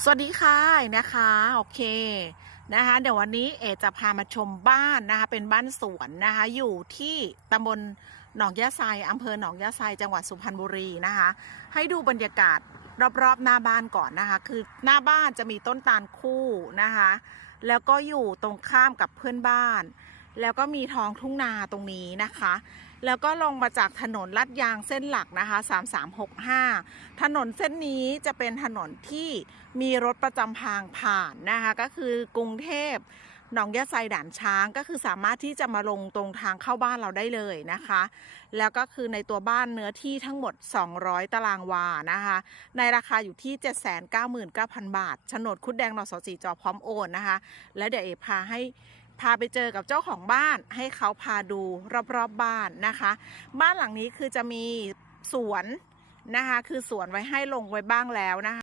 สวัสดีค่ะนะคะโอเคนะคะเดี๋ยววันนี้เอจะพามาชมบ้านนะคะเป็นบ้านสวนนะคะอยู่ที่ตำบลหนองยะไซอำเภอหนองยะไซจังหวัดสุพรรณบุรีนะคะให้ดูบรรยากาศรอบๆหน้าบ้านก่อนนะคะคือหน้าบ้านจะมีต้นตาลคู่นะคะแล้วก็อยู่ตรงข้ามกับเพื่อนบ้าน แล้วก็มีท้องทุ่งนาตรงนี้นะคะ แล้วก็ลงมาจากถนนลาดยางเส้นหลักนะคะ 3365 ถนนเส้นนี้จะเป็นถนนที่มีรถประจำทางผ่านนะคะ ก็คือกรุงเทพหนองยะไซด่านช้างก็คือสามารถที่จะมาลงตรงทางเข้าบ้านเราได้เลยนะคะ แล้วก็คือในตัวบ้านเนื้อที่ทั้งหมด 200 ตารางวานะคะ ในราคาอยู่ที่ 799,000 บาทโฉนดคุดแดงนสสีจอพร้อมโอนนะคะ และเดี๋ยวเอพาให้ พาไปเจอกับเจ้าของบ้านให้เขาพาดูรอบๆบบ้านนะคะ บ้านหลังนี้คือจะมีสวนนะคะ คือสวนไว้ให้ลงไว้บ้างแล้วนะคะ